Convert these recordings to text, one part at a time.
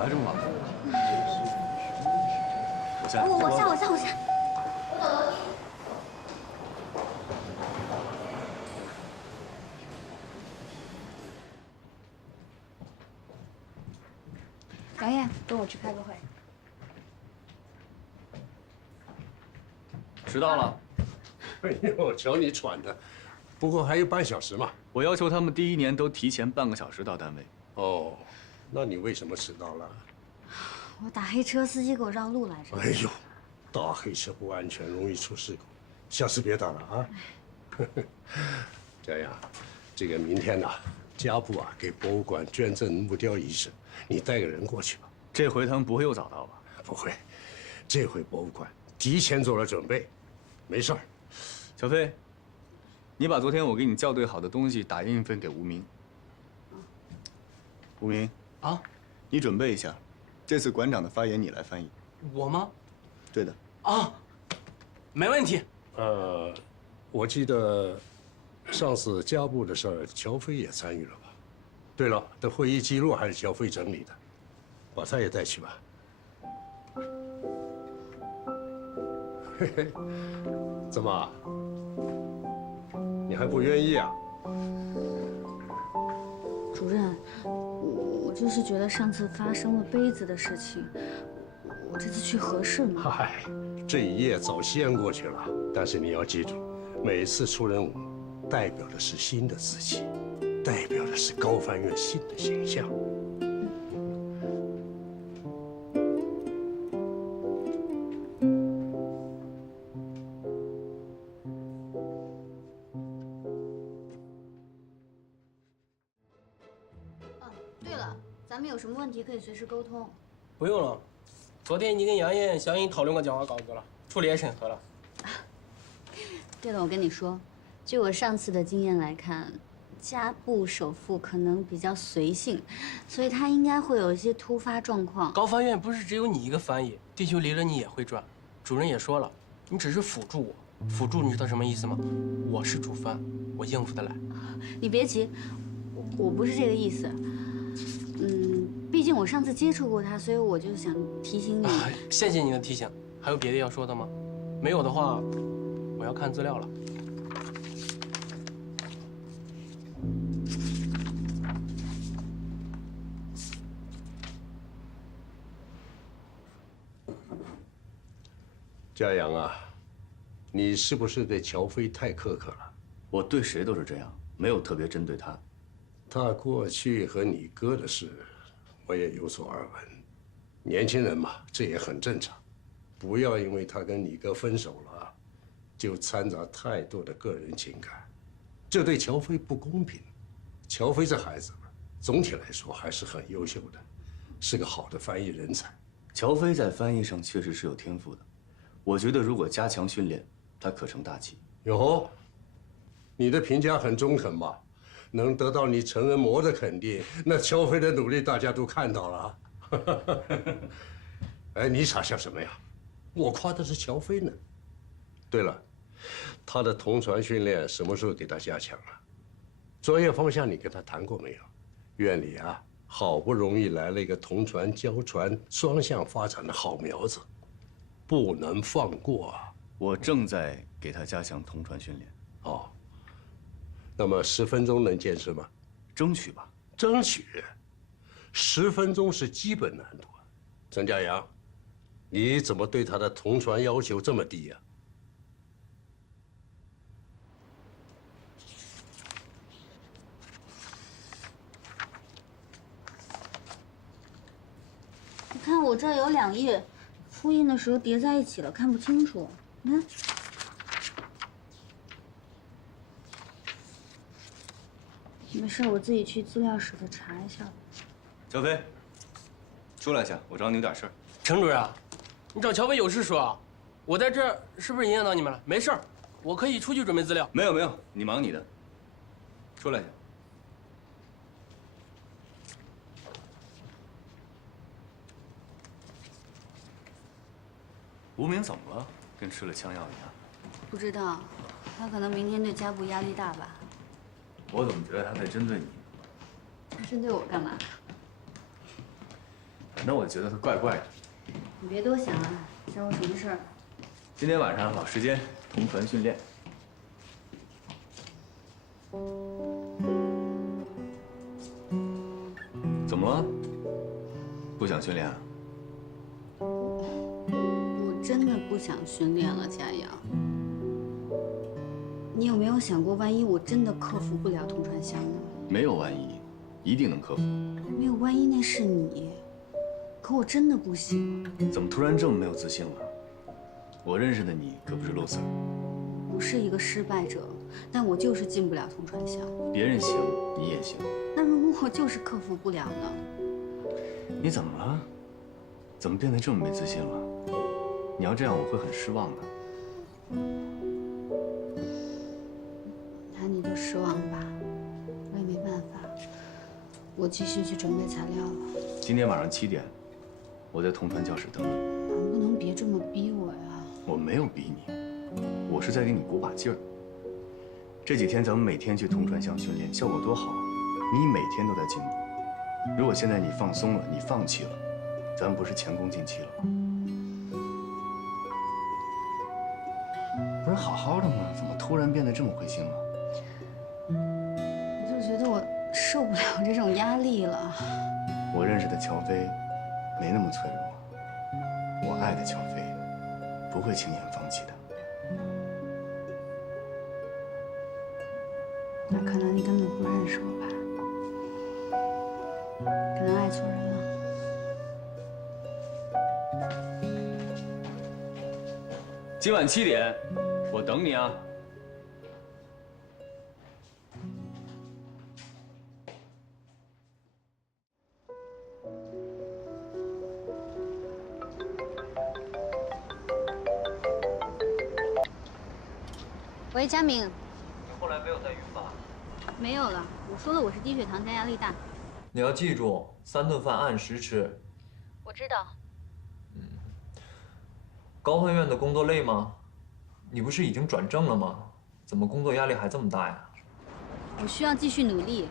来这么晚？我下。我走楼梯。杨艳，跟我去开个会。迟到了。哎呦，瞧你喘的，不过还有半小时嘛。我要求他们第1年都提前半个小时到单位。哦，那你为什么迟到了？我打黑车，司机给我绕路来着。哎呦，打黑车不安全，容易出事故，下次别打了啊。这样，这个明天呢，家部给博物馆捐赠木雕仪式，你带个人过去吧。这回他们不会又早到吧？不会，这回博物馆提前做了准备，没事儿。小飞，你把昨天我给你校对好的东西打印一份给吴明。吴明啊，你准备一下，这次馆长的发言你来翻译。我吗？对的。啊，没问题。我记得上次家部的事儿，乔飞也参与了吧？对了，这会议记录还是乔飞整理的，把他也带去吧。嘿嘿，怎么？你还不愿意啊？主任，我就是觉得上次发生了杯子的事情，我这次去合适吗？嗨，这一页早先过去了，但是你要记住，每次出任务，代表的是新的自己，代表的是高翻院新的形象。对了，咱们有什么问题可以随时沟通。不用了，昨天已经跟杨艳详细讨论过讲话稿子了，处理也审核了。对了，我跟你说，据我上次的经验来看，家部首富可能比较随性，所以他应该会有一些突发状况。高翻院不是只有你一个翻译，地球离了你也会转。主任也说了，你只是辅助我，辅助你知道什么意思吗？我是主翻，我应付得来。你别急，我不是这个意思。毕竟我上次接触过他，所以我就想提醒你。谢谢你的提醒。还有别的要说的吗？没有的话，我要看资料了。嘉阳啊，你是不是对乔飞太苛刻了？我对谁都是这样，没有特别针对他。他过去和你哥的事，我也有所耳闻。年轻人嘛，这也很正常。不要因为他跟你哥分手了，就掺杂太多的个人情感，这对乔飞不公平。乔飞这孩子，总体来说还是很优秀的，是个好的翻译人才。乔飞在翻译上确实是有天赋的，我觉得如果加强训练，他可成大器。哟，你的评价很中肯嘛，能得到你成人模的肯定，那乔飞的努力大家都看到了。哎，你傻笑什么呀？我夸的是乔飞呢。对了，他的同传训练什么时候给他加强啊？专业方向你跟他谈过没有？院里好不容易来了一个同传交传双向发展的好苗子，不能放过啊！我正在给他加强同传训练。哦，那么10分钟能坚持吗？争取吧。争取，10分钟是基本难度啊。陈家阳，你怎么对他的同传要求这么低呀？你看我这儿有2页，复印的时候叠在一起了，看不清楚。你看。没事，我自己去资料室再查一下。乔飞，出来一下，我找你有点事儿。程主任，你找乔飞有事说啊？我在这儿是不是影响到你们了？没事儿，我可以出去准备资料。没有，你忙你的。出来一下。吴明怎么了？跟吃了枪药一样。不知道，他可能明天对家部压力大吧。我怎么觉得他在针对你？他针对我干嘛？反正我觉得他怪怪的。你别多想啊，找我什么事儿？今天晚上老时间同团训练。怎么了？不想训练啊？我真的不想训练了，佳阳。你有没有想过，万一我真的克服不了同传香呢？没有万一，一定能克服。没有万一，那是你。可我真的不行。怎么突然这么没有自信了？我认识的你可不是露丝儿。我是一个失败者，但我就是进不了同传香。别人行，你也行。那如果我就是克服不了呢？你怎么了？怎么变得这么没自信了？你要这样，我会很失望的。那你就失望吧，我也没办法。我继续去准备材料了。今天晚上7点，我在同传教室等你。能不能别这么逼我呀？我没有逼你，我是在给你鼓把劲儿。这几天咱们每天去同传香训练，效果多好，你每天都在进步。如果现在你放松了，你放弃了，咱们不是前功尽弃了吗？不是好好的吗？怎么突然变得这么灰心了？我就觉得我受不了这种压力了。我认识的乔飞没那么脆弱，我爱的乔飞不会轻言放弃的。那可能你根本不认识我吧？可能爱错人了。今晚7点，我等你啊。喂，佳明。你后来没有再晕吧？没有了，我说了我是低血糖加压力大。你要记住，3顿饭按时吃。我知道。高分院的工作累吗？你不是已经转正了吗？怎么工作压力还这么大呀？我需要继续努力。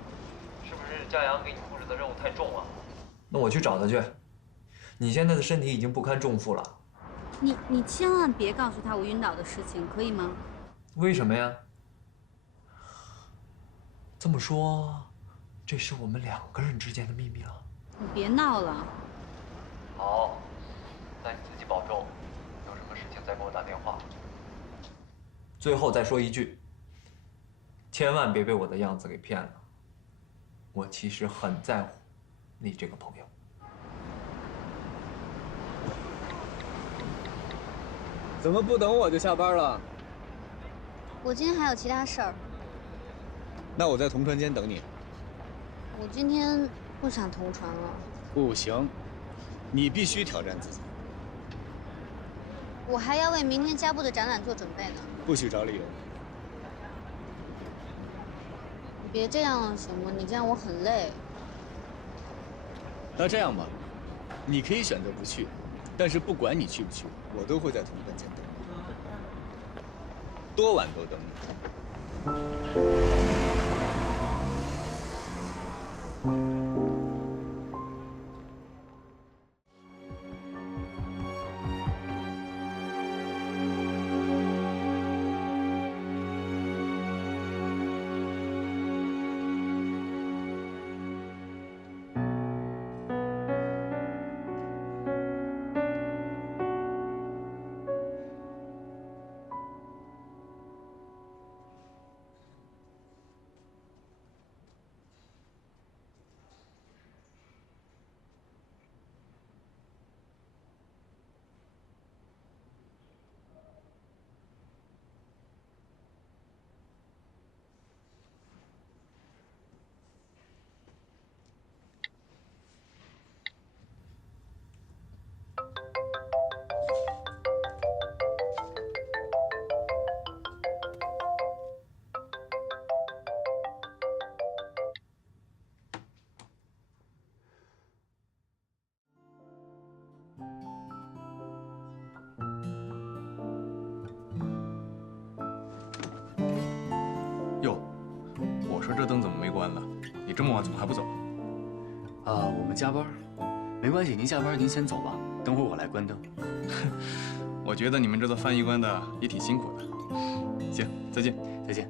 是不是佳阳给你布置的任务太重了？那我去找他去。你现在的身体已经不堪重负了。你千万别告诉他我晕倒的事情，可以吗？为什么呀？这么说，这是我们2个人之间的秘密了。你别闹了。好，那你自己保重，有什么事情再给我打电话。最后再说一句，千万别被我的样子给骗了。我其实很在乎你这个朋友。怎么不等我就下班了？我今天还有其他事儿。那我在同传间等你。我今天不想同传了。不行，你必须挑战自己。我还要为明天加布的展览做准备呢。不许找理由。你别这样了，行吗？你这样我很累。那这样吧，你可以选择不去，但是不管你去不去，我都会在同传间等你，多晚都等你。哟，我说这灯怎么没关呢？你这么晚怎么还不走？啊，我们加班，没关系，您下班您先走吧，等会儿我来关灯。我觉得你们这做翻译官的也挺辛苦的。行，再见。再见。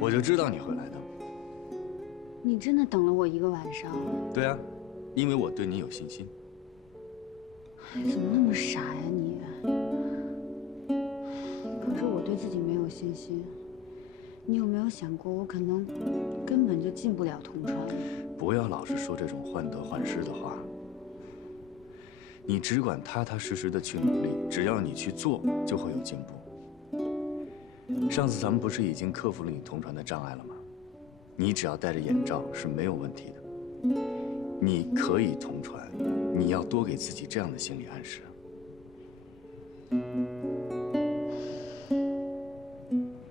我就知道你会来的。你真的等了我1个晚上？对啊，因为我对你有信心。怎么那么傻呀你？可是我对自己没有信心。你有没有想过，我可能根本就进不了铜川？不要老是说这种患得患失的话。你只管踏踏实实的去努力，只要你去做，就会有进步。上次咱们不是已经克服了你同传的障碍了吗？你只要戴着眼罩是没有问题的。你可以同传，你要多给自己这样的心理暗示。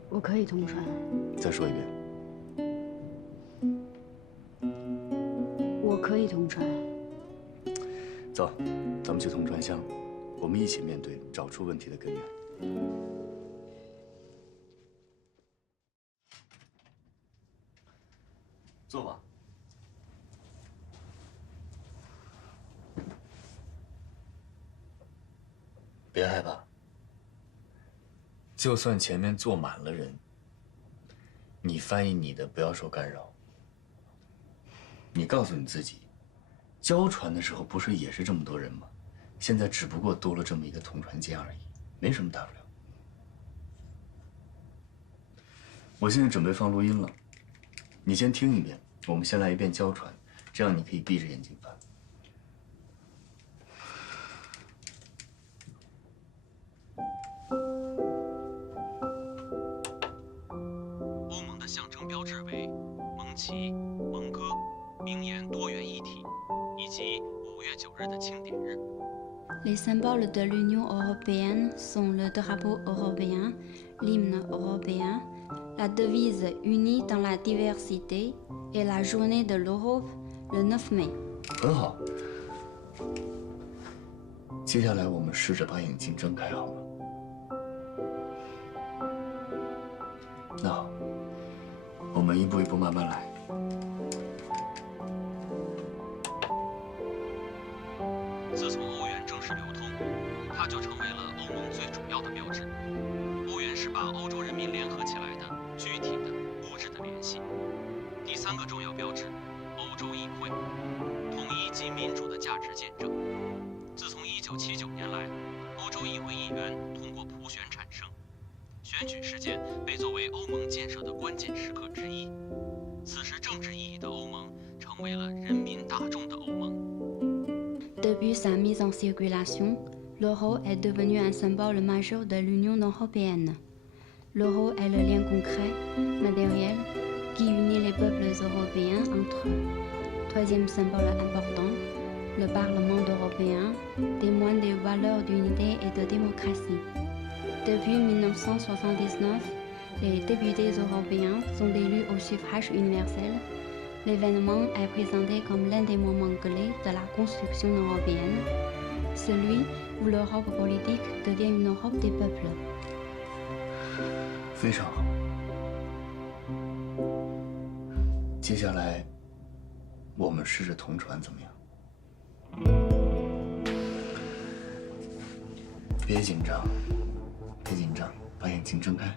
我可以同传。再说一遍。我可以同传。走，咱们去铜川乡，我们一起面对，找出问题的根源。坐吧。别害怕，就算前面坐满了人，你翻译你的，不要受干扰。你告诉你自己，交船的时候不是也是这么多人吗？现在只不过多了这么一个同船间而已，没什么大不了。我现在准备放录音了，你先听一遍，我们先来一遍交船，这样你可以闭着眼睛翻。欧盟的象征标志为盟旗、盟歌、名言多元一体，以及5月9日的庆典日。Les symboles de l'Union européenne sont le drapeau européen, l'hymne européen, la devise unie dans la diversité et la journée de l'Europe le 9 mai. 很好。接下来我们试着把眼睛睁开，好吗？那好，我们一步一步慢慢来。自从欧元正式流通，它就成为了欧盟最主要的标志。欧元是把欧洲人民联合起来的具体的、物质的联系。第3个重要标志，欧洲议会，统一及民主的价值见证。自从1979年来，欧洲议会议员通过普选产生，选举事件被作为欧盟建设的关键时刻之一。此时政治意义的欧盟成为了人民大众的欧盟。Depuis sa mise en circulation, l'euro est devenu un symbole majeur de l'Union européenne. L'euro est le lien concret, matériel, qui unit les peuples européens entre eux. Troisième symbole important, le Parlement européen témoigne des valeurs d'unité et de démocratie. Depuis 1979, les députés européens sont élus au suffrage universel. L'événement est présenté comme l'un des moments clés de la construction européenne, celui où l'Europe politique devient une Europe des peuples. 非常好。接下来，我们试着同船怎么样？别紧张，别紧张，把眼睛睁开。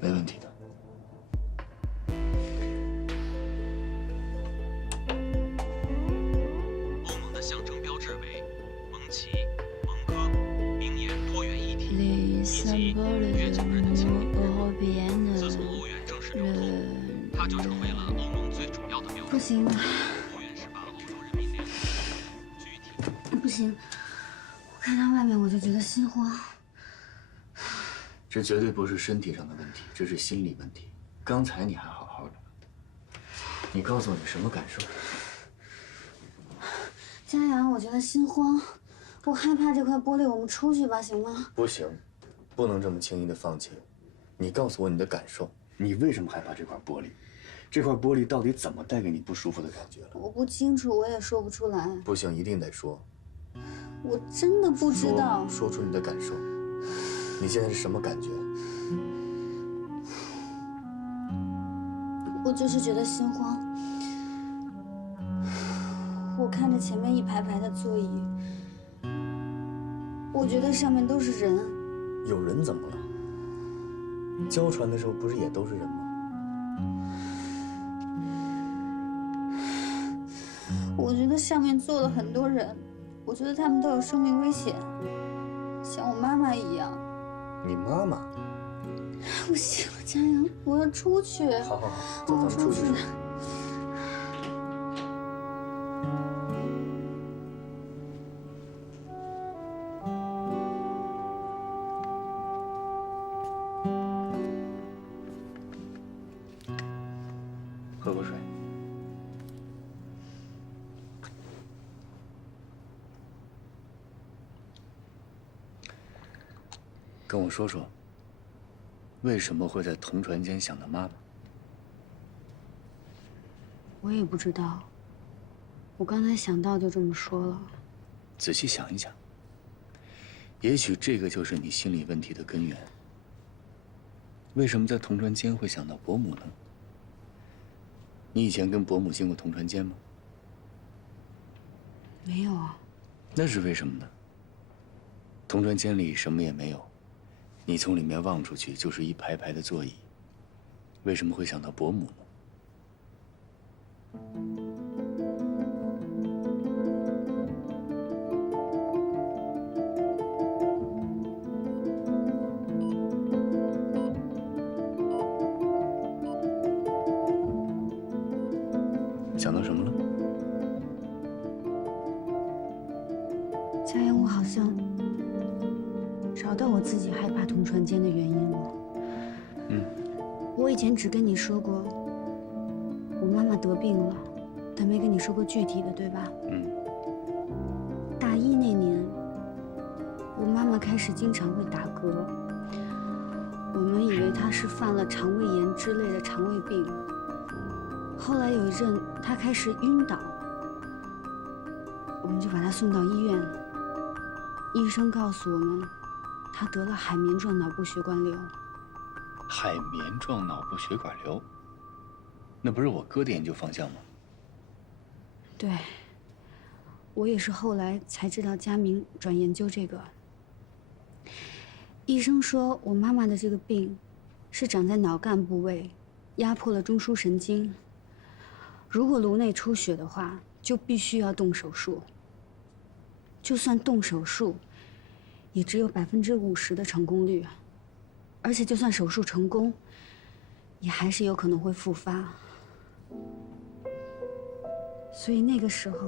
没问题的。欧盟的象征标志为盟旗、盟歌，明言多元一体， Les 以及 symboles 月 de 球人的庆典。 l'Union européenne, 自从欧元正式流通，它就成为了欧盟最主要的标志。不行，欧元是把欧洲人民联合起来的具体。不行，我看到外面我就觉得心慌。这绝对不是身体上的问题，这是心理问题。刚才你还好好的，你告诉我你什么感受？佳阳，我觉得心慌，我害怕这块玻璃，我们出去吧，行吗？不行，不能这么轻易的放弃。你告诉我你的感受，你为什么害怕这块玻璃？这块玻璃到底怎么带给你不舒服的感觉了？我不清楚，我也说不出来。不行，一定得说。我真的不知道。说出你的感受。你现在是什么感觉？我就是觉得心慌。我看着前面一排排的座椅，我觉得上面都是人。有人怎么了？交船的时候不是也都是人吗？我觉得上面坐了很多人，我觉得他们都有生命危险，像我妈妈一样。你妈妈？不行了，佳阳，我要出去。好好好，走，咱们出去说。喝口水。跟我说说，为什么会在同船间想到妈妈？我也不知道，我刚才想到就这么说了。仔细想一想，也许这个就是你心理问题的根源。为什么在同船间会想到伯母呢？你以前跟伯母进过同船间吗？没有啊。那是为什么呢？同船间里什么也没有，你从里面望出去就是一排排的座椅，为什么会想到伯母呢？想到什么了？佳阳，我好像找到我自己害怕同船间的原因了。我以前只跟你说过，我妈妈得病了，但没跟你说过具体的，对吧？大一那年，我妈妈开始经常会打嗝，我们以为她是犯了肠胃炎之类的肠胃病。后来有一阵，她开始晕倒，我们就把她送到医院。医生告诉我们，她得了海绵状脑部血管瘤。海绵状脑部血管瘤，那不是我哥的研究方向吗？对，我也是后来才知道佳明转研究这个。医生说我妈妈的这个病是长在脑干部位，压迫了中枢神经。如果颅内出血的话，就必须要动手术。就算动手术，也只有50%的成功率，而且就算手术成功，也还是有可能会复发。所以那个时候，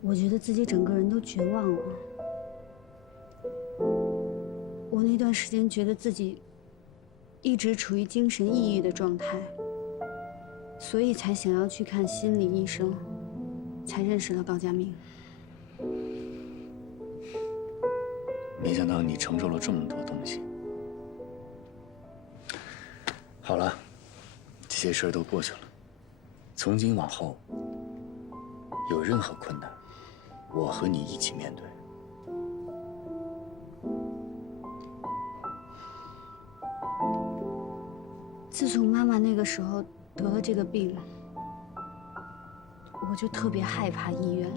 我觉得自己整个人都绝望了。我那段时间觉得自己一直处于精神抑郁的状态，所以才想要去看心理医生，才认识了高佳明。没想到你承受了这么多东西。好了，这些事儿都过去了。从今往后，有任何困难，我和你一起面对。自从妈妈那个时候得了这个病，我就特别害怕医院，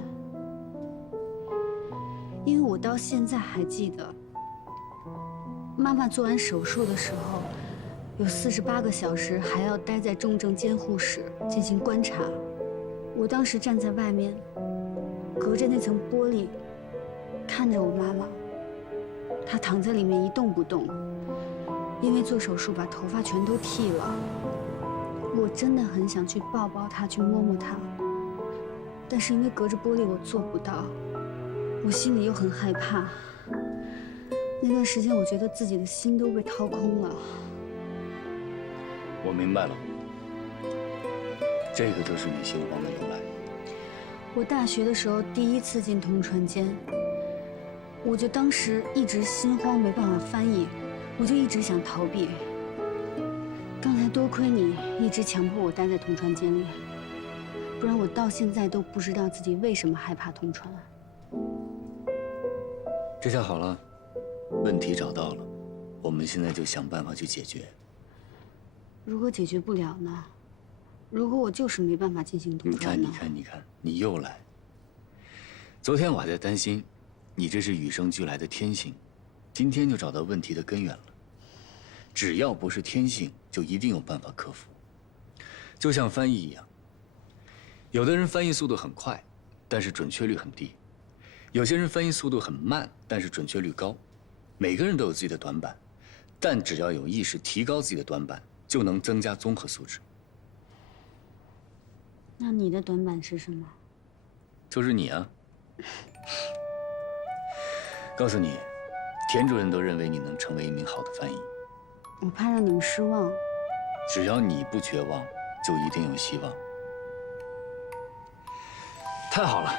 因为我到现在还记得，妈妈做完手术的时候，有48个小时还要待在重症监护室进行观察。我当时站在外面，隔着那层玻璃，看着我妈妈，她躺在里面一动不动，因为做手术把头发全都剃了。我真的很想去抱抱她，去摸摸她，但是因为隔着玻璃我做不到，我心里又很害怕。那段时间，我觉得自己的心都被掏空了。我明白了，这个就是你心慌的由来。我大学的时候第一次进同传间，我就当时一直心慌，没办法翻译，我就一直想逃避。刚才多亏你一直强迫我待在同传间里，不然我到现在都不知道自己为什么害怕同传。这下好了，问题找到了，我们现在就想办法去解决。如果解决不了呢？如果我就是没办法进行同传呢？你看，你又来。昨天我还在担心，你这是与生俱来的天性，今天就找到问题的根源了。只要不是天性，就一定有办法克服。就像翻译一样，有的人翻译速度很快，但是准确率很低；有些人翻译速度很慢，但是准确率高。每个人都有自己的短板，但只要有意识提高自己的短板，就能增加综合素质。那你的短板是什么？就是你啊！告诉你，田主任都认为你能成为一名好的翻译。我怕让你们失望。只要你不绝望，就一定有希望。太好了，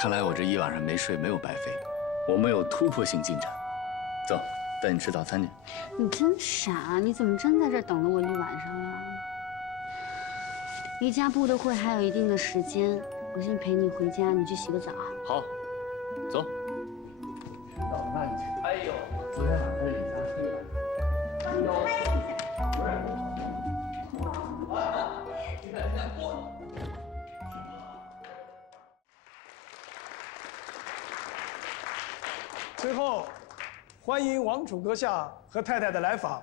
看来我这一晚上没睡没有白费，我们有突破性进展。走，带你吃早餐去。你真傻，你怎么真在这儿等了我一晚上啊？离家部的会还有一定的时间，我先陪你回家，你去洗个澡。好，走。吃早饭去。哎呦，我昨天晚上在你家睡了。最后，欢迎王主阁下和太太的来访，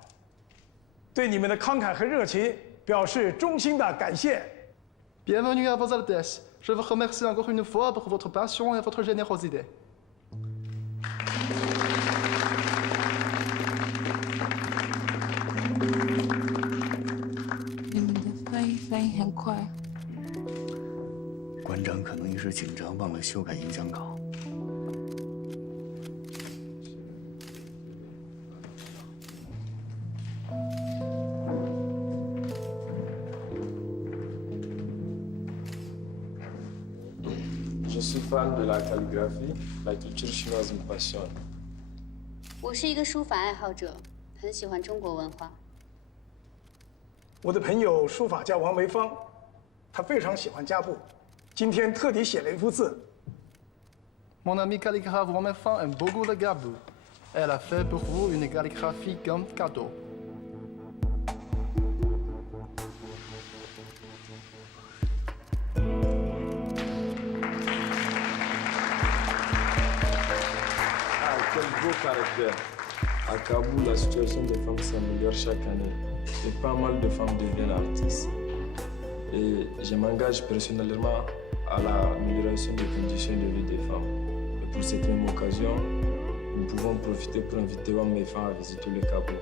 对你们的慷慨和热情表示衷心的感谢。Bienvenue à vos Altesses. Je vous remercie encore une fois pour votre passion et votre générosité. 你们的翻译很快。馆长可能一时紧张，忘了修改演讲稿。Je suis fan de la calligraphie, la culture chinoise me passionne. 我是一个书法爱好者，很喜欢中国文化。我的朋友书法家王维芳，他非常喜欢家布，今天特地写了一幅字。Mon ami calligraphe Romain Fan aime beaucoup le gabou. Elle a fait pour vous une calligraphie comme cadeau. Quel beau caractère. À Kaboul, la situation des femmes s'améliore chaque année et pas mal de femmes deviennent artistes. Et je m'engage personnellement à l'amélioration des conditions de vie des femmes. Et pour cette même occasion, nous pouvons profiter pour inviter Wang Meifang à visiter le Kaboul.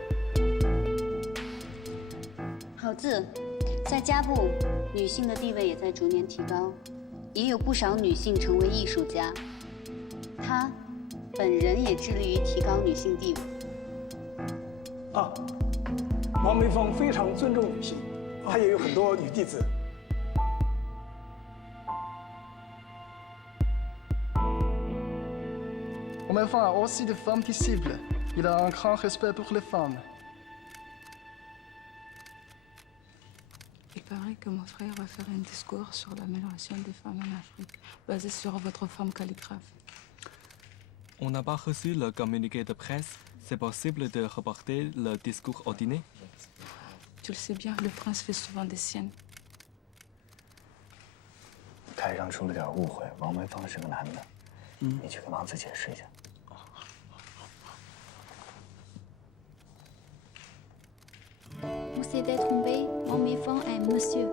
好字，在家部，女性的地位也在逐年提高，也有不少女性成为艺术家。她本人也致力于提高女性地位。王维芳非常尊重女性，她也有很多女弟子。Romain Fan a aussi des femmes disciples. Il a un grand respect pour les femmes. Il paraît que mon frère va faire un discours sur l'amélioration des femmes en Afrique, basé sur votre femme calligraphe. On n'a pas reçu le communiqué de presse. C'est possible de reporter le discours ordinaire? Tu le sais bien, le prince fait souvent des siennes. 台上出了点误会，王梅芳是个男的，你去跟王子解释一下。 Vous s'était trompé, mon méfant est monsieur.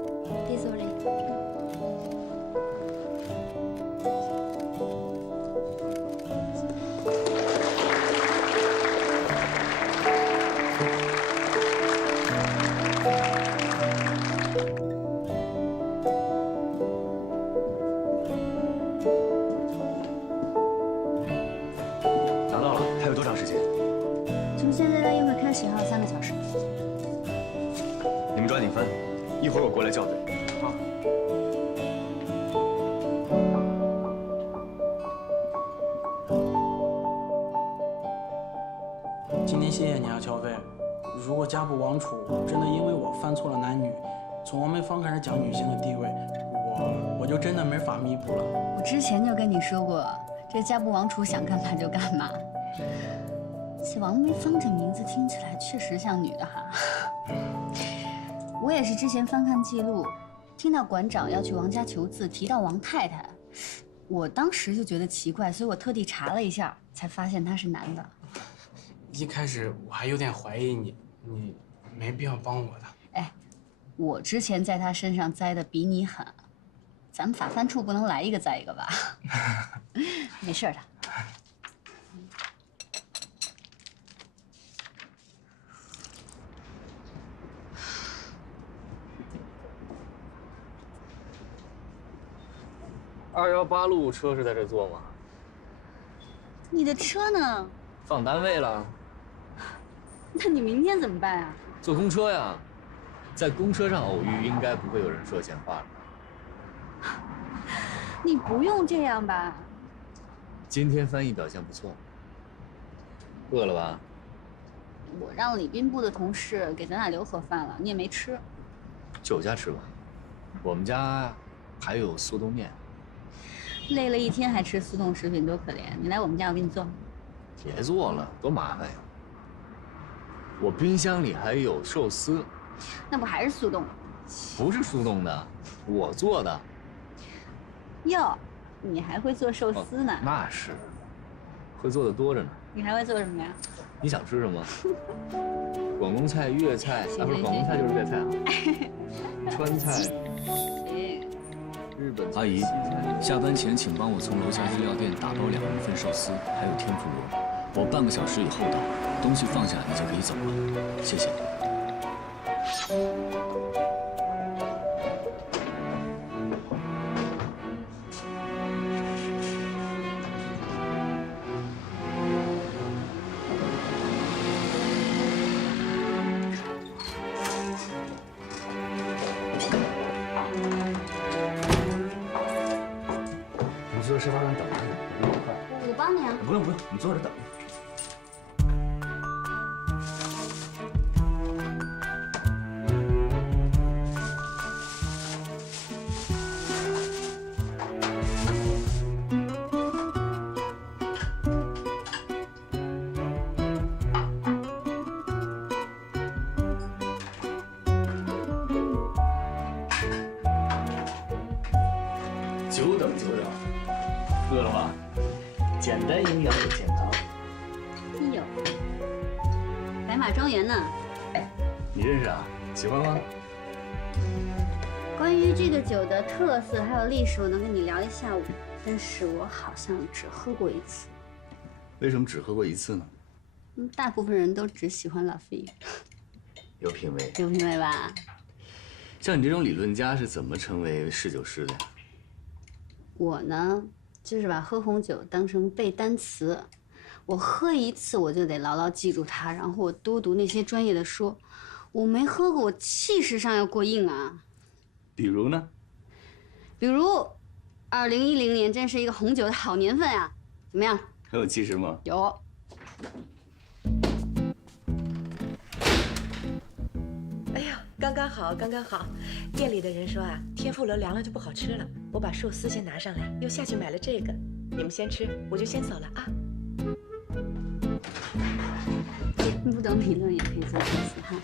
Désolé. 拿到了，还有多长时间？从现在到宴会开始还有3个小时。 你们抓紧翻，一会儿我过来校对。好。今天谢谢你啊，乔飞。如果家不王储真的因为我犯错了男女，从王梅芳开始讲女性的地位，我就真的没法弥补了。我之前就跟你说过，这家不王储想干嘛就干嘛。这王梅芳这名字听起来确实像女的哈。我也是之前翻看记录，听到馆长要去王家求字，提到王太太，我当时就觉得奇怪，所以我特地查了一下，才发现他是男的。一开始我还有点怀疑你，你没必要帮我的。哎，我之前在他身上栽的比你狠，咱们法番处不能来一个栽一个吧？没事的。 218路车是在这坐吗？你的车呢？放单位了。那你明天怎么办啊？坐公车呀，在公车上偶遇，应该不会有人说闲话了。你不用这样吧？今天翻译表现不错。饿了吧？我让礼宾部的同事给咱俩留盒饭了，你也没吃。去我家吃吧，我们家还有速冻面。 累了一天还吃速冻食品，多可怜！你来我们家，我给你做。别做了，多麻烦呀！我冰箱里还有寿司。那不还是速冻？不是速冻的，我做的。哟，你还会做寿司呢？那是，会做的多着呢。你还会做什么呀？你想吃什么？广东菜、粤菜，啊，不是广东菜就是粤菜啊。川菜。行。 日本阿姨，下班前请帮我从楼下日料店打包2人份寿司，还有天妇罗。我半个小时以后到，东西放下你就可以走了，谢谢。坐沙发上等着你，不用快。我帮你啊。不用，你坐着等。久等。饿了吧？简单营养又健康。哎呦，白马庄园呢？哎，你认识啊？喜欢吗？关于这个酒的特色还有历史，我能跟你聊一下午，但是我好像只喝过一次。为什么只喝过一次呢？大部分人都只喜欢拉菲。有品位。有品位吧？像你这种理论家是怎么成为侍酒师的呀？我呢？ 就是把喝红酒当成背单词，我喝一次我就得牢牢记住它，然后我多读那些专业的书。我没喝过，我气势上要过硬啊。比如呢？比如，2010年真是一个红酒的好年份啊！怎么样？很有气势吗？有。哎呀，刚刚好，刚刚好。店里的人说啊，天妇罗凉了就不好吃了。 我把寿司先拿上来，又下去买了这个，你们先吃，我就先走了啊。不懂理论也可以做寿司哈。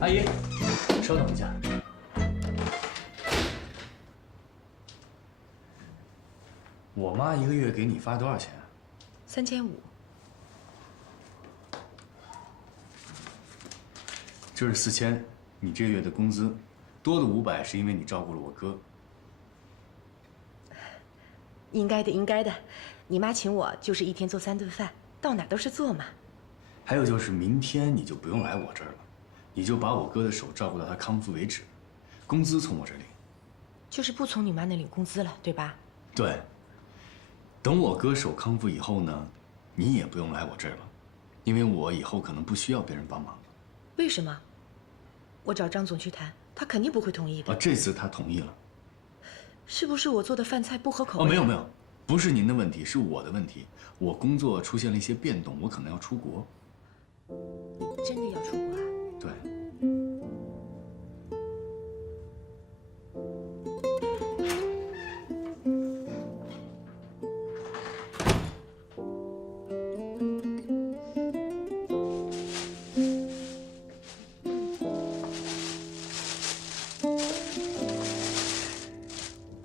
阿姨，稍等一下。我妈一个月给你发多少钱？3500。这是4000，你这个月的工资，多的500是因为你照顾了我哥。应该的，应该的。你妈请我就是一天做3顿饭，到哪都是做嘛。还有就是明天你就不用来我这儿了，你就把我哥的手照顾到他康复为止，工资从我这儿领。就是不从你妈那领工资了，对吧？对。等我哥手康复以后呢，你也不用来我这儿了，因为我以后可能不需要别人帮忙了。为什么？我找张总去谈，他肯定不会同意的。这次他同意了。是不是我做的饭菜不合口味？没有没有，不是您的问题，是我的问题。我工作出现了一些变动，我可能要出国。你真的要出国啊？对。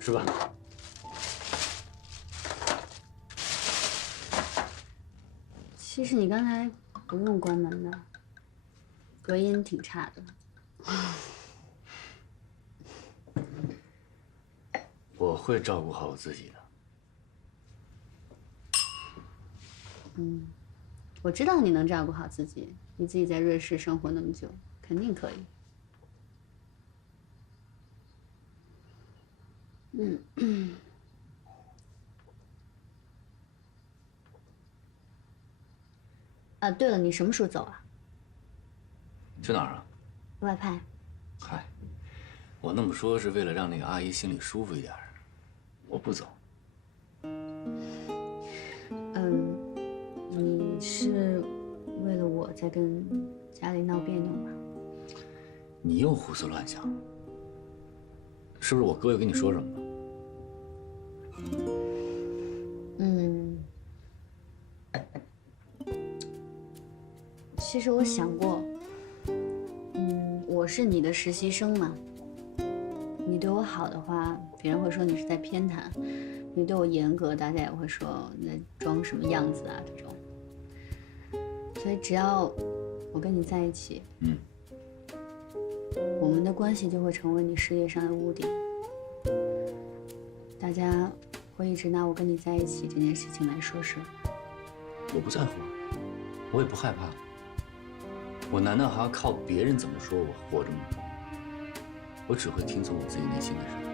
吃吧。其实你刚才不用关门的，隔音挺差的。我会照顾好我自己的。我知道你能照顾好自己，你自己在瑞士生活那么久，肯定可以。对了，你什么时候走啊？去哪儿啊？外派。嗨，我那么说是为了让那个阿姨心里舒服一点。我不走。你是为了我在跟家里闹别扭吗？你又胡思乱想，是不是我哥又跟你说什么了？其实我想过，我是你的实习生嘛，你对我好的话，别人会说你是在偏袒；你对我严格，大家也会说你在装什么样子啊这种。所以只要我跟你在一起，我们的关系就会成为你事业上的屋顶。大家会一直拿我跟你在一起这件事情来说事。我不在乎，我也不害怕。我难道还要靠别人怎么说我活着吗？我只会听从我自己内心的声音。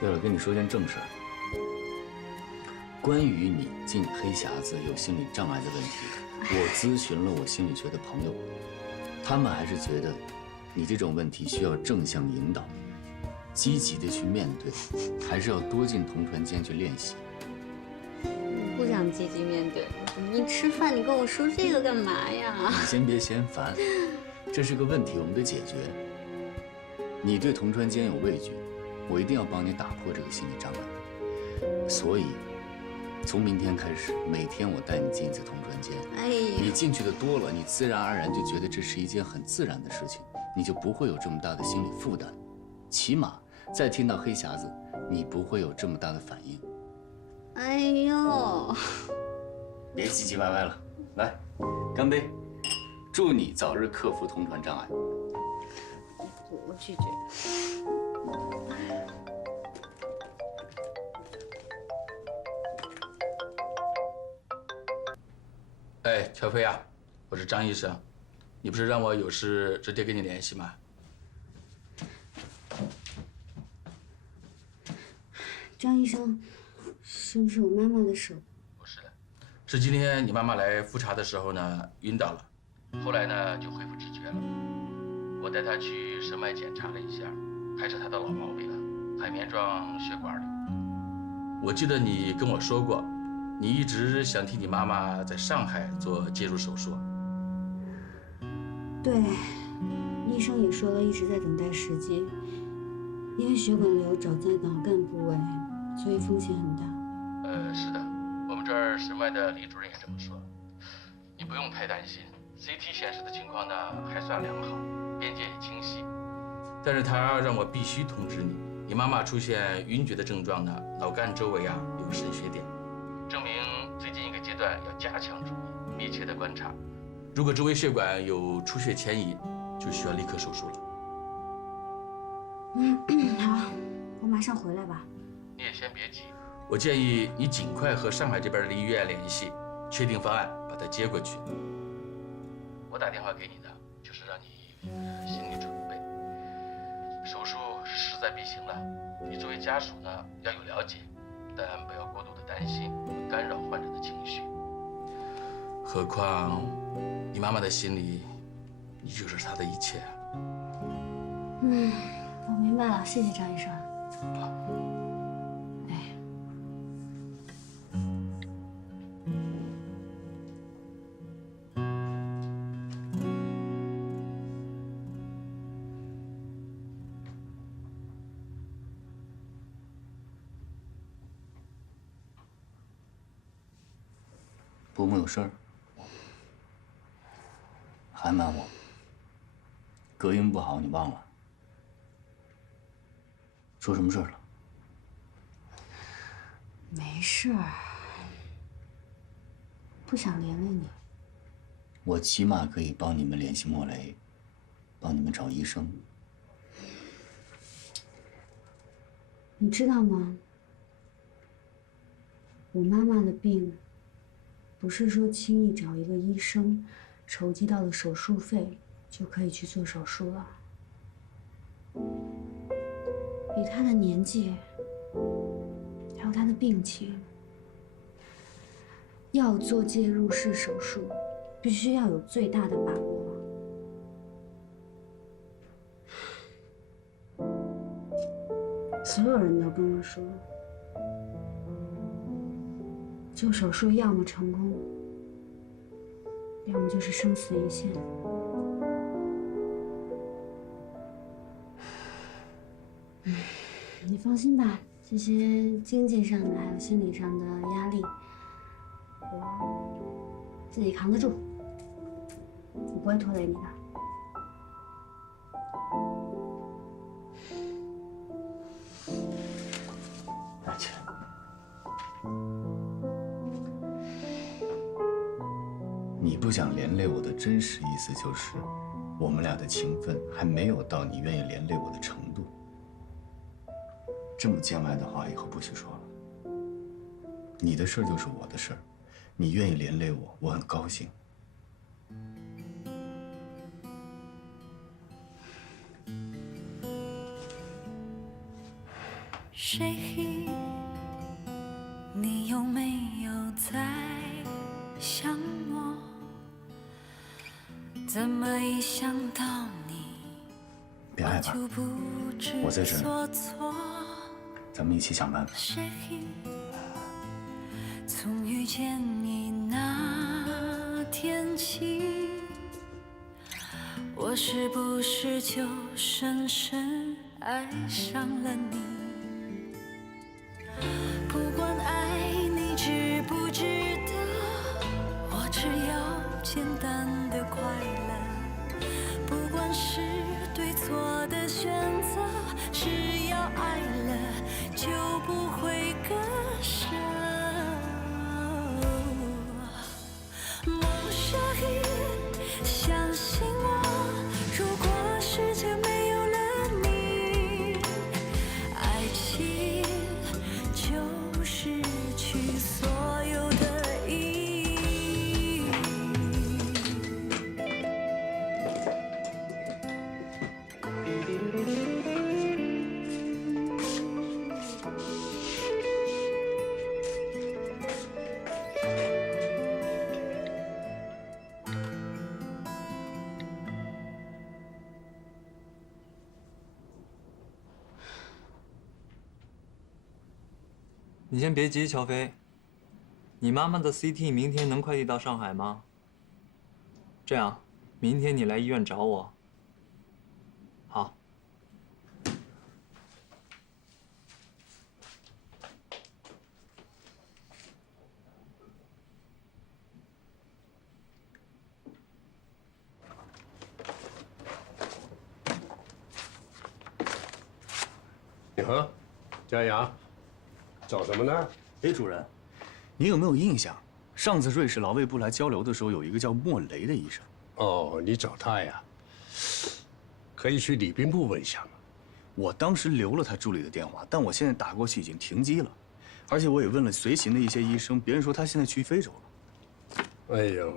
对了，跟你说件正事儿。关于你进黑匣子有心理障碍的问题，我咨询了我心理学的朋友，他们还是觉得你这种问题需要正向引导，积极的去面对，还是要多进同传间去练习。不想积极面对，你吃饭你跟我说这个干嘛呀？你先别嫌烦，这是个问题，我们得解决。你对同传间有畏惧，我一定要帮你打破这个心理障碍。所以，从明天开始，每天我带你进一次同传间。你进去的多了，你自然而然就觉得这是一件很自然的事情，你就不会有这么大的心理负担。起码再听到黑匣子，你不会有这么大的反应。哎呦，别唧唧歪歪了，来，干杯！祝你早日克服同传障碍。我拒绝。哎，乔飞啊，我是张医生，你不是让我有事直接跟你联系吗？张医生，是不是我妈妈的手？不是的，是今天你妈妈来复查的时候呢，晕倒了，后来呢就恢复知觉了。我带她去神脉检查了一下，还是她的老毛病了，海绵状血管瘤。我记得你跟我说过，你一直想替你妈妈在上海做介入手术。对，医生也说了，一直在等待时机，因为血管瘤长在脑干部位。所以风险很大。是的，我们这儿神脉的李主任也这么说。你不用太担心， CT 显示的情况呢还算良好，边界也清晰。但是他让我必须通知你，你妈妈出现晕厥的症状呢，脑干周围有个渗血点，证明最近一个阶段要加强注意，密切的观察。如果周围血管有出血前移，就需要立刻手术了。好，我马上回来吧。你也先别急，我建议你尽快和上海这边的医院联系，确定方案，把他接过去。我打电话给你的，就是让你心理准备。手术是势在必行了，你作为家属呢要有了解，但不要过度的担心，干扰患者的情绪。何况你妈妈的心里，你就是她的一切。我明白了，谢谢张医生。伯母有事儿，还瞒我。隔音不好，你忘了？出什么事儿了？没事儿，不想连累你。我起码可以帮你们联系莫雷，帮你们找医生。你知道吗？我妈妈的病，不是说轻易找一个医生，筹集到了手术费就可以去做手术了。以她的年纪，还有她的病情，要做介入式手术，必须要有最大的把握。所有人都跟我说，做手术要么成功，要么就是生死一线。你放心吧，这些经济上的还有心理上的压力，我自己扛得住，我不会拖累你的。拿起来。你不想连累我的真实意思就是，我们俩的情分还没有到你愿意连累我的程度。这么见外的话以后不许说了。你的事儿就是我的事儿，你愿意连累我，我很高兴。谁？你有没有在想我？怎么一想到你，别害怕，我在这儿，咱们一起想办法。谁？从遇见你那天起，我是不是就深深爱上了你？不管爱你知不值得，我只要简单的快乐。不管是对错的选择，只要爱了就不会割舍。Mon chéri，相信我，如果世界没有了你，爱情就失去所有的意义。你先别急，乔飞。你妈妈的 CT 明天能快递到上海吗？这样，明天你来医院找我。好。你好，佳阳，找什么呢？哎，主任，你有没有印象？上次瑞士劳卫部来交流的时候，有一个叫莫雷的医生。哦，你找他呀？可以去礼宾部问一下嘛。我当时留了他助理的电话，但我现在打过去已经停机了，而且我也问了随行的一些医生，别人说他现在去非洲了。哎呦，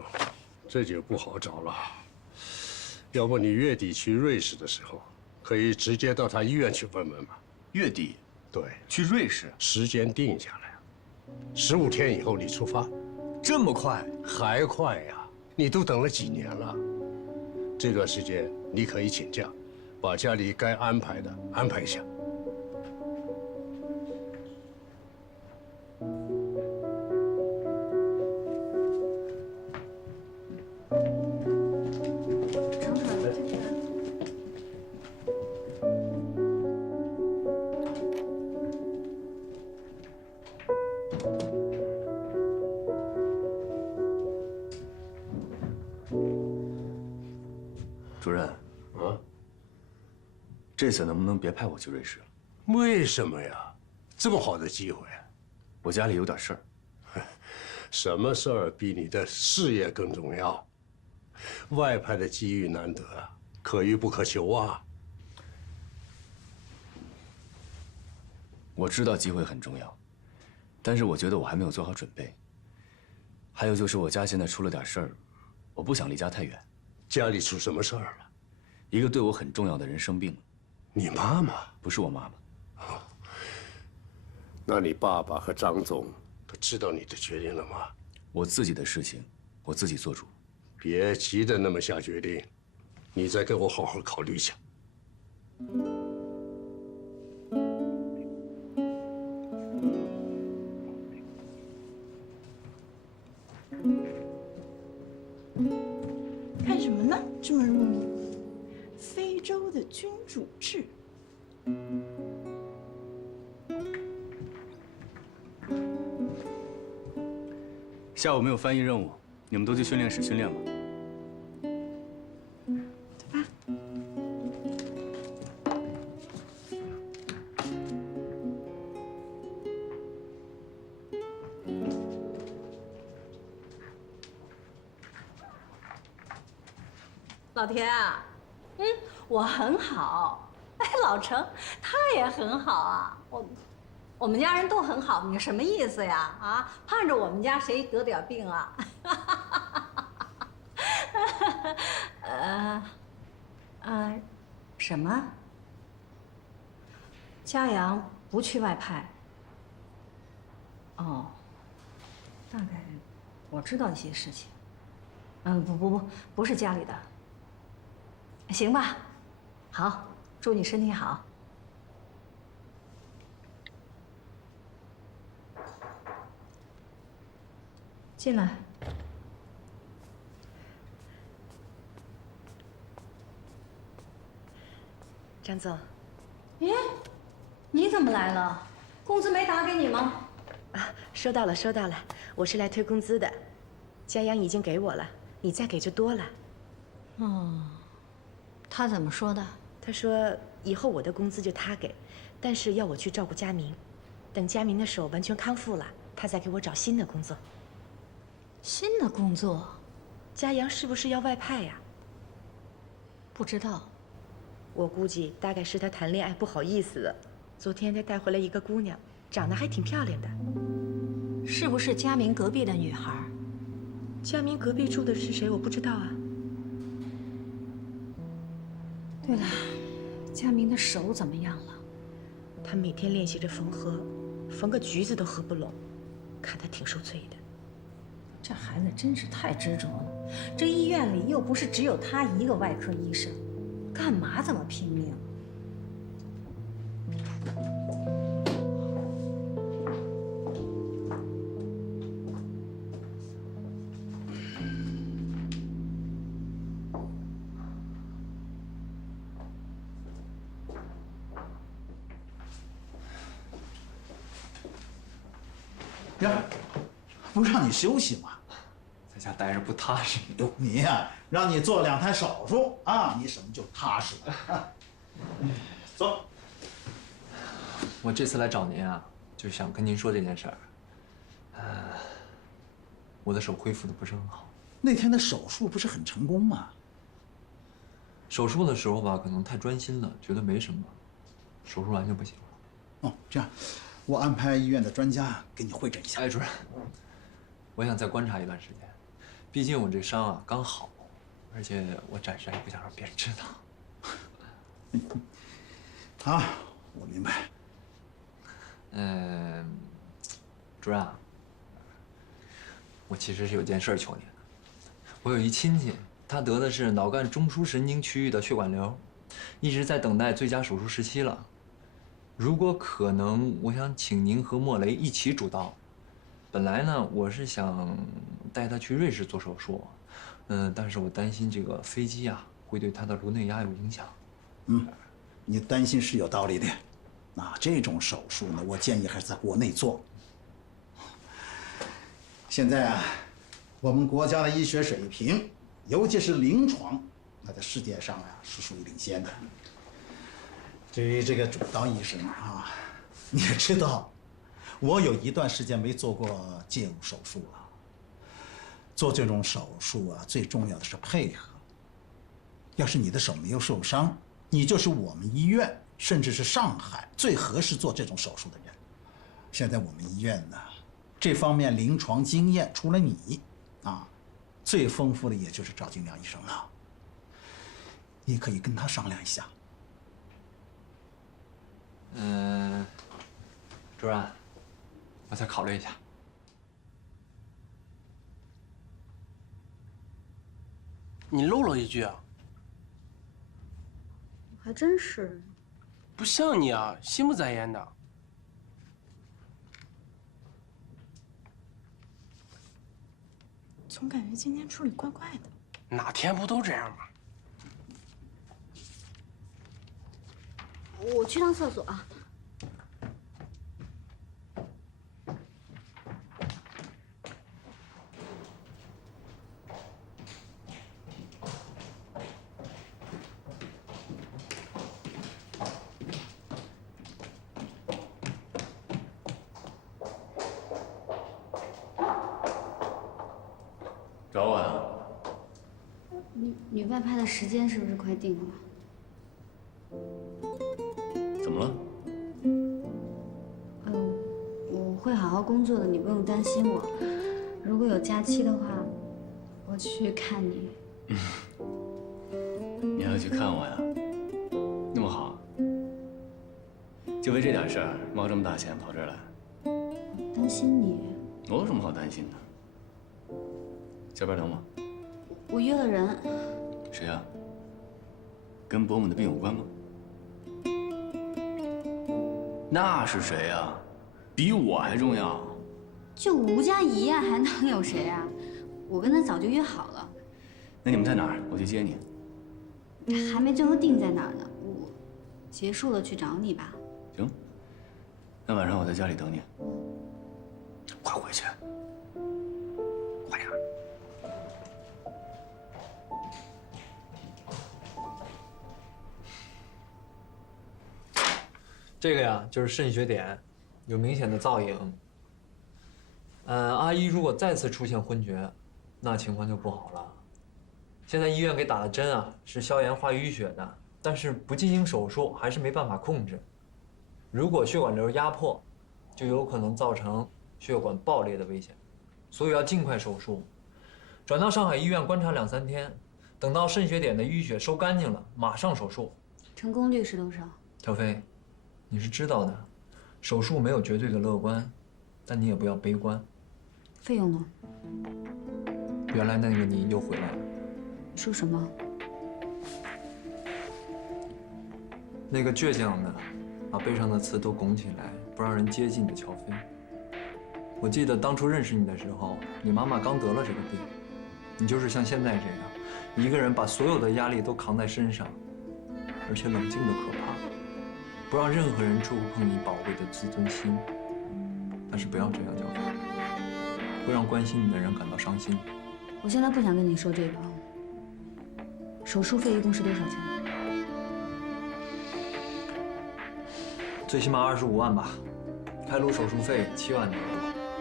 这就不好找了。要不你月底去瑞士的时候，可以直接到他医院去问问嘛。月底？对，去瑞士，时间定下来，15天以后你出发。这么快？还快呀！你都等了几年了。这段时间你可以请假，把家里该安排的安排一下。主任，这次能不能别派我去瑞士了？为什么呀？这么好的机会，我家里有点事儿。什么事儿比你的事业更重要？外派的机遇难得，可遇不可求啊！我知道机会很重要，但是我觉得我还没有做好准备。还有就是我家现在出了点事儿，我不想离家太远。家里出什么事儿了？一个对我很重要的人生病了。你妈妈？不是我妈妈。那你爸爸和张总都知道你的决定了吗？我自己的事情，我自己做主。别急着那么下决定，你再给我好好考虑一下。看什么呢？这么入迷？非洲的君主制。下午没有翻译任务，你们都去训练室训练吧。走吧。老田啊，我很好，哎，老程他也很好啊，我们家人都很好，你什么意思呀？啊，盼着我们家谁得点病啊？什么？嘉阳不去外派？哦，大概我知道一些事情。不是家里的。行吧，好，祝你身体好。进来。张总，耶，你怎么来了？工资没打给你吗？啊，收到了，收到了。我是来退工资的，嘉阳已经给我了，你再给就多了。哦，他怎么说的？他说以后我的工资就他给，但是要我去照顾佳明，等佳明的手完全康复了，他再给我找新的工作。新的工作？嘉阳是不是要外派呀？不知道。我估计大概是他谈恋爱不好意思了。昨天他带回来一个姑娘，长得还挺漂亮的。是不是佳明隔壁的女孩？佳明隔壁住的是谁？我不知道啊。对了，佳明的手怎么样了？他每天练习着缝合，缝个橘子都合不拢，看他挺受罪的。这孩子真是太执着了。这医院里又不是只有他一个外科医生，干嘛这么拼命？呀，不让你休息吗？在家待着不踏实。哟，你呀，让你做2摊手术啊，你什么就踏实了。走。我这次来找您啊，就是想跟您说这件事儿。我的手恢复的不是很好。那天的手术不是很成功吗？手术的时候吧，可能太专心了，觉得没什么，手术完就不行了。哦，这样，我安排医院的专家给你会诊一下。哎，主任，我想再观察一段时间，毕竟我这伤啊刚好，而且我暂时还不想让别人知道。好，我明白。主任啊，我其实是有件事求您的。我有一亲戚，他得的是脑干中枢神经区域的血管瘤，一直在等待最佳手术时期了。如果可能，我想请您和莫雷一起主刀。本来呢，我是想带他去瑞士做手术，但是我担心这个飞机啊会对他的颅内压有影响。你担心是有道理的。这种手术呢，我建议还是在国内做。现在啊，我们国家的医学水平，尤其是临床，那在世界上啊是属于领先的。至于这个主刀医生啊，你也知道，我有一段时间没做过介入手术了。做这种手术啊，最重要的是配合。要是你的手没有受伤，你就是我们医院甚至是上海最合适做这种手术的人。现在我们医院呢，这方面临床经验除了你最丰富的也就是赵金良医生了。你可以跟他商量一下。主任，我再考虑一下。你漏了一句啊！还真是，不像你啊，心不在焉的。总感觉今天处理怪怪的。哪天不都这样吗？我去趟厕所啊。找我呀？你外派的时间是不是快定了？怎么了？我会好好工作的，你不用担心我。如果有假期的话，我去看你。你还要去看我呀？那么好，就为这点事儿冒这么大险跑这儿来？担心你。我有什么好担心的？下班聊吗？我约了人。谁呀？跟伯母的病有关吗？那是谁呀？比我还重要。就吴佳怡呀，还能有谁啊？我跟他早就约好了。那你们在哪儿？我去接你。还没最后定在哪儿呢，我结束了去找你吧。行。那晚上我在家里等你。快回去。快点。这个呀，就是肾血点，有明显的造影。阿姨如果再次出现昏厥，那情况就不好了。现在医院给打的针啊，是消炎化淤血的，但是不进行手术还是没办法控制。如果血管瘤压迫，就有可能造成血管爆裂的危险，所以要尽快手术，转到上海医院观察2、3天，等到肾血点的淤血收干净了，马上手术。成功率是多少？小飞，你是知道的，手术没有绝对的乐观，但你也不要悲观。费用呢？原来那个你又回来了。说什么？那个倔强的，把背上的刺都拱起来，不让人接近的乔飞。我记得当初认识你的时候，你妈妈刚得了这个病，你就是像现在这样，一个人把所有的压力都扛在身上，而且冷静的可怕，不让任何人触碰你宝贵的自尊心。但是不要这样，乔飞，会让关心你的人感到伤心。我现在不想跟你说这个。手术费一共是多少钱？最起码25万吧。开颅手术费7万多，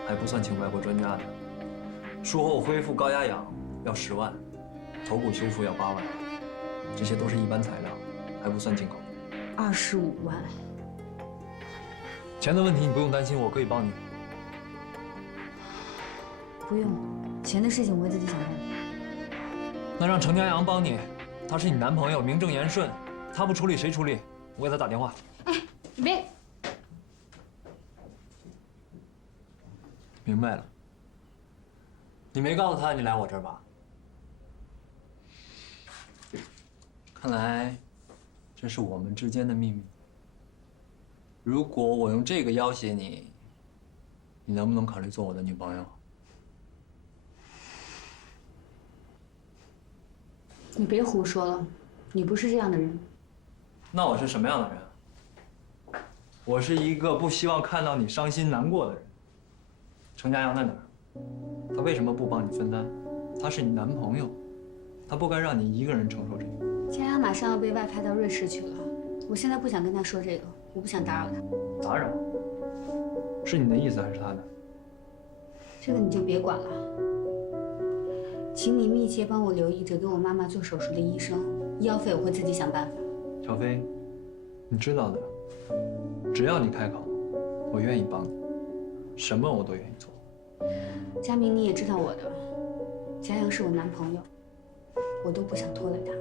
还不算请外国专家的。术后恢复高压氧要10万，头骨修复要8万，这些都是一般材料，还不算进口。25万。钱的问题你不用担心，我可以帮你。不用，钱的事情我会自己想办法。那让程家阳帮你，他是你男朋友，名正言顺，他不处理谁处理？我给他打电话。你别。明白了。你没告诉他你来我这儿吧？看来，这是我们之间的秘密。如果我用这个要挟你，你能不能考虑做我的女朋友？你别胡说了，你不是这样的人。那我是什么样的人？我是一个不希望看到你伤心难过的人。程家阳在哪儿？他为什么不帮你分担？他是你男朋友，他不该让你一个人承受这个。佳阳马上要被外派到瑞士去了，我现在不想跟他说这个，我不想打扰他。打扰？是你的意思还是他的？这个你就别管了。请你密切帮我留意着给我妈妈做手术的医生，医药费我会自己想办法。小飞，你知道的，只要你开口，我愿意帮你，什么我都愿意做。佳明，你也知道我的，佳阳是我男朋友，我都不想拖累他。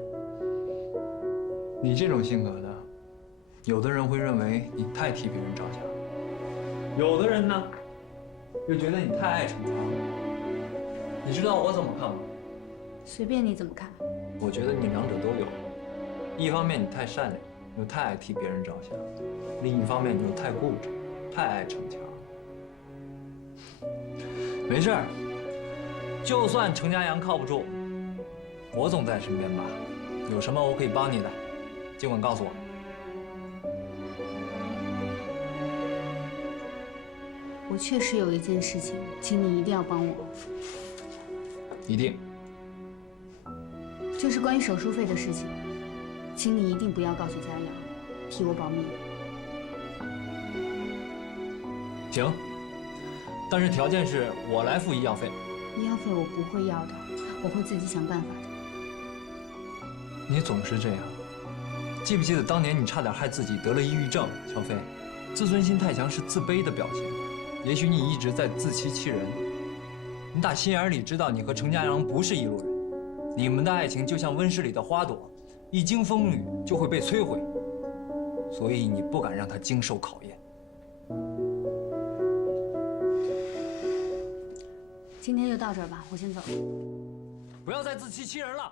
你这种性格的，有的人会认为你太替别人着想，有的人呢，又觉得你太爱逞强。你知道我怎么看吗？随便你怎么看。我觉得你两者都有，一方面你太善良，又太爱替别人着想；另一方面你又太固执，太爱逞强。没事儿，就算程家阳靠不住，我总在身边吧。有什么我可以帮你的，尽管告诉我。我确实有一件事情，请你一定要帮我。一定。这是关于手术费的事情，请你一定不要告诉佳阳，替我保密。行，但是条件是我来付医药费。医药费我不会要的，我会自己想办法的。你总是这样，记不记得当年你差点害自己得了抑郁症？小飞，自尊心太强是自卑的表现。也许你一直在自欺欺人。你打心眼里知道你和程家阳不是一路人，你们的爱情就像温室里的花朵，一经风雨就会被摧毁，所以你不敢让它经受考验。今天就到这儿吧，我先走。不要再自欺欺人了。